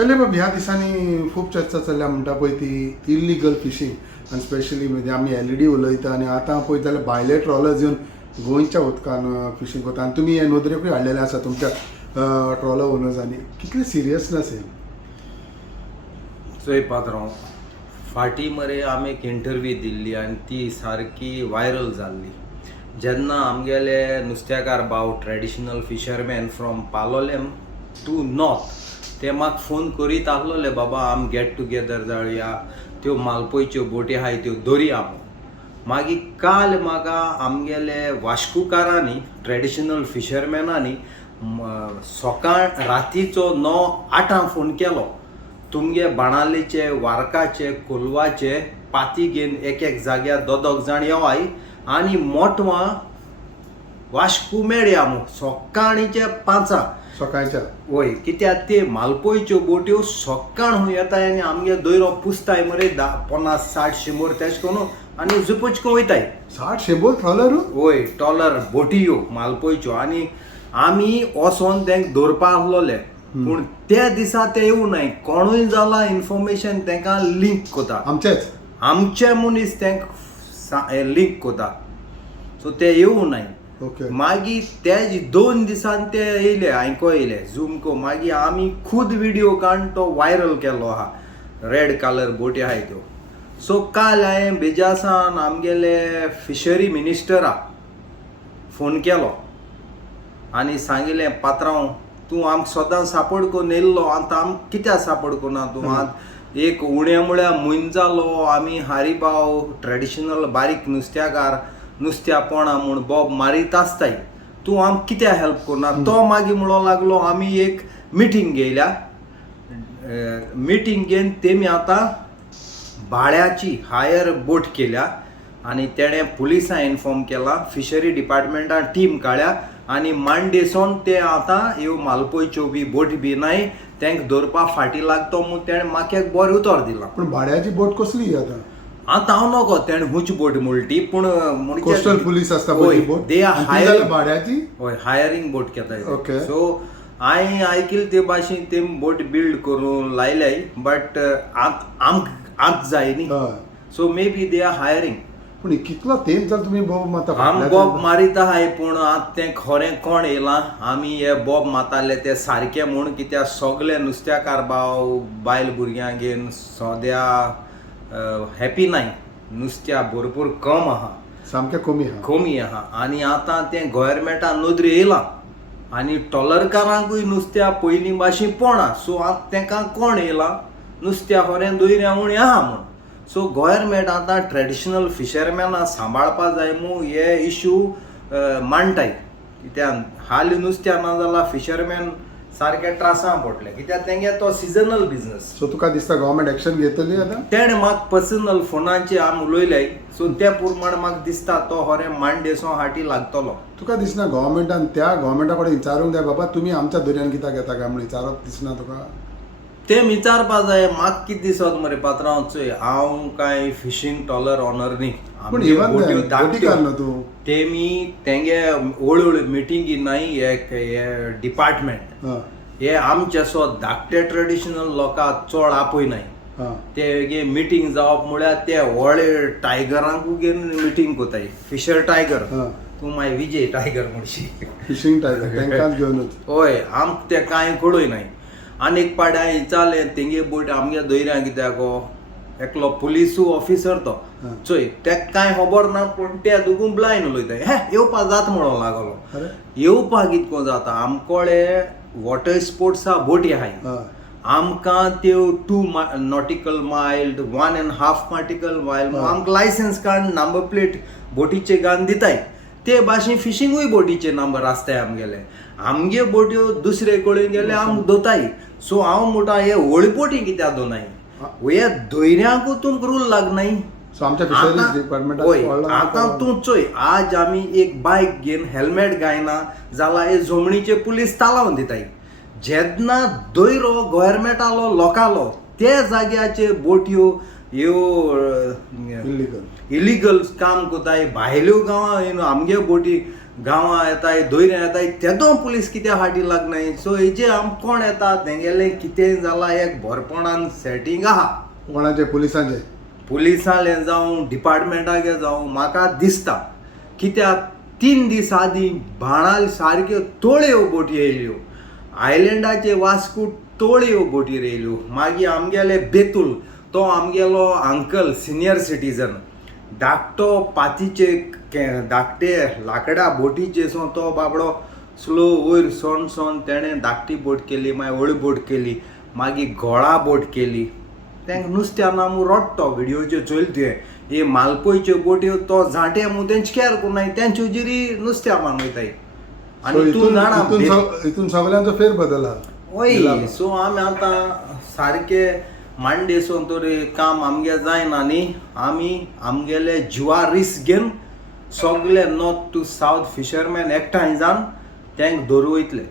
पहिले बाब ह्या दिसांनी खूप चर्चा चल्ल्या म्हणटा पळय ती इल्लिगल फिशींग आनी स्पेशली म्हणजे आमी एलईडी उलयता आनी आतां पळयत जाल्यार भायले ट्रॉलर्स येवन गोंयच्या उदकान फिशींग करता आनी तुमी हे नोंदणीकूय हाडलेले आसा तुमच्या ट्रॉलर ओनर्सांनी. कितले सिरियसनेस हे चोय पात्रांव, फाटी मरे आमी एक इंटरव्यू दिल्ली आनी ती सारकी व्हायरल जाल्ली. जेन्ना आमगेले नुस्तेकार भाव traditional fisherman from Palolem to north ते म्हाका फोन करीत आसलोले, बाबा आम गेट टुगेदर जावया, त्यो मालपोयच्यो बोटी आहाय त्यो दोरया. मागीर काल म्हाका आमगेले वाश्कुकारांनी ट्रेडिशनल फिशरमॅनांनी सकाळ रातीचो 9-8 फोन केलो. तुमगे बाणालीचे, वारकाचे, कोलवाचे पाती घेवन एक जाग्यार 2 जाण येवाय आनी मोटवां वाश्कू मेळया मू सकाळीचे 5 सकाळच्या. वय कित्याक ते मालपोयच्यो बोट्यो सकाळ हूं येताय आनी आमगे दोयरो पुसताय मरे 50-60-100 तेश कोनू आनी झुपुचको वयताय. 60-100 ट्रॉलर? वय टॉलर बोटियो मालपोयच्यो. आनी आमी वचोन तेंक दवरपा आसलोले, पूण त्या दिसा ते येवं नाय. कोणूय जाला इन्फॉर्मेशन तेंकां लिंक कोता, आमचे मनीस तेंक लिंक कोता, सो ते येवं नाय. मागीर तेज 2 दिसान ते येयले, आयको येयले झूम को. मागीर आमी खुद व्हिडिओ काडून तो व्हायरल केलो आहा, रेड कलर बोटी आहाय त्यो. सो काल हांवें बेजासान आमगेले फिशरी मिनिस्टराक फोन केलो आनी सांगिल्लें, पात्रांव तूं आमकां सदां सांपड करून येयल्लो, आतां आमकां कित्याक सांपड कोना तूं? एक उण्या मुळ्या म्हयनो जालो आमी हारीबाव ट्रेडिशनल बारीक नुस्त्याकार नुस्त्या पोणा म्हूण बॉब मारीत आसताय, तूं आमकां कित्याक हेल्प करना? तो मागीर म्हणूंक लागलो, आमी एक मिटींग घेयल्या, मिटींग घेवन तेमी आतां भाड्याची हायर बोट केल्या आनी तेणें पुलिसांक इन्फॉर्म केला, फिशरी डिपार्टमेंटान टीम काडल्या आनी मांडेसून ते आतां ह्यो मालपोयच्यो बी बोटी बी नाय, तेंक दवरपा फाटी लागतो म्हूण तेणें म्हाका एक बरें उतर दिलां. पूण भाड्याची बोट कसली आतां? आतां हांव नको तेणें हुंच बोट म्हणटी, पूण कोस्टल पुलीस आसता बोट दे हायर भाड्याची. हय, हायरिंग बोट घेताय. ओके. सो हांवें आयकिल्लें ते भाशेन ते बोट बिल्ड करून लायल्याय, बट आमकां जाय न्ही, so may be they are hiring. पूण कितलो तेंप जालो तुमी बॉब मारता? आम बॉब मारीत आहाय, पूण आतां तें खरें कोण येयलां? आमी हे बॉब मारताले ते सारकें म्हूण, कित्याक सगळे नुस्त्याकार भाव बायल भुरग्यांक घेवन सद्या हॅपी नाय. नुस्त्या भरपूर कम आहा, सामकें कमी आहा. आनी आतां तें गव्हर्मेंटान नोंदरी येयलां आनी टॉलरकारांकूय नुस्त्या पयलीं भाशेन पोणा. सो आतां तेंकां कोण येयलां? नुस्त्या खरें दोयऱ्या उणी आहा म्हूण. सो गव्हर्मेंट आतां ट्रेडिशनल फिशरमॅनां सांबाळपा जाय म्हूण हे इश्यू मांडटाय. कित्याक हालीं नुस्त्या ना जाल्यार फिशरमॅन सारके त्रासां पडले, कित्याक तेंगे तो सिजनल बिजनस. सो तुका दिसता गव्हर्मेंट एक्शन घेतली आतां? तेणें म्हाका पर्सनल फोनाचेर आमी उलयले, सो त्या प्रमाण म्हाका दिसता तो खरें मांडेसून हाटी लागतलो. तुका दिसना गव्हर्मेंटान त्या गव्हर्मेंटा कडेन विचारूंक जाय, बाबा तुमी आमच्या दर्यान कित्याक घेता काय म्हणून विचारप दिसना तुका? ते विचारपा जाय. म्हाका कितें दिसत मरे पात्रांव, चोय हांव कांय फिशींग टॉलर ऑनर न्ही. तेमी तेंगे हळूहळू मिटिंगी नाय, हे डिपार्टमेंट हे आमचे सो धाकटे ट्रेडिशनल लोकांक चड आपयनाय. ते मिटींग जावप म्हळ्यार ते व्हडले टायगरांकूय घेवन मिटींग कोताय. फिशर टायगर, तूं मागीर विजय टायगर म्हणशी, फिशींग टायगर तेंकांच घेवनूच. हय, आमकां ते कांय कळय नाय. आनीक पाड हांवें विचारलें, तेंगे बोट आमगे दोयऱ्या कित्याक गो? एकलो पुलीसू ऑफिसर तो, चोय तेका कांय खबर ना, पूण ते दोगूय ब्लायंड उलयताय. येवपा जाता म्हणूंक लागलो. येवपा कितको जाता? आमकोळे वॉटर स्पोर्ट्सा बोटी आहाय, आमकां त्यो 2 नॉटिकल मायल 1.5 नॉटिकल मायल आमकां लायसन्स कार्ड नंबर प्लेट बोटीचे घालून दिताय. ते भाशेन फिशींगूय बोटीचे नंबर आसताय आमगेले. आमगे बोट्यो दुसरे कडेन गेले आमकां दोताय. सो हांव म्हणटा, हे व्हडली बोटी कित्याक दोनाय? हे दोयऱ्यांकूय तुमकां रूल लागनाय. आतां तूं चोय, आज आमी एक बायक घेवन हेल्मेट घायना जाल्यार हे जमनीचे पुलीस तालावन दिताय. जेन्ना दोयरो गव्हर्मेंटालो लोकालो त्या जाग्याचेर बोट्यो ह्यो इलिगल काम कोताय. भायल्यो गांवां आमगे बोटी गांवां येताय दोयऱ्या येताय तेदो पुलीस कित्या हाटी लागनाय सो हेजे आम कोण येता तेंगेले कितें जालां एक भरपणान सेटींग आहा कोणाचे पुलिसांचे पुलिसांले जावं डिपार्टमेंटागे जावं म्हाका दिसता कित्याक 3 दीस आदीं बाणाल सारक्यो तोळ्यो बोटी येयल्यो आयलँडाचे वास्को तोळ्यो बोटी येयल्यो मागीर आमगेले बेतूल तो आमगेलो अंकल सिनियर सिटीजन धाकटो पातीचे धाकटे लांकडा बोटीचे सो तो बाबडो स्लो वयर सोन तेणें धाकटी बोट केली मागीर व्हड बोट केली मागीर घोळा बोट केली तेंक नुस्त्या नामू रोडटो व्हिडिओच्यो चोयल तुवें हे मालपोयच्यो बोट्यो तो जांटे मू तेंच कॅर करनाय तेंच्यो जिरी नुस्त्या मानयताय आनी तूं जाणा हितून सगळ्यांचो फेर बदल वय सो आमी आतां सारके मांडेसून तरी काम आमगे जायना न्ही आमी आमगेले जिवा रिस्क घेवन सगळे नॉर्थ टू सावथ फिशरमॅन एकठांय जावन तेंक धरून वयतले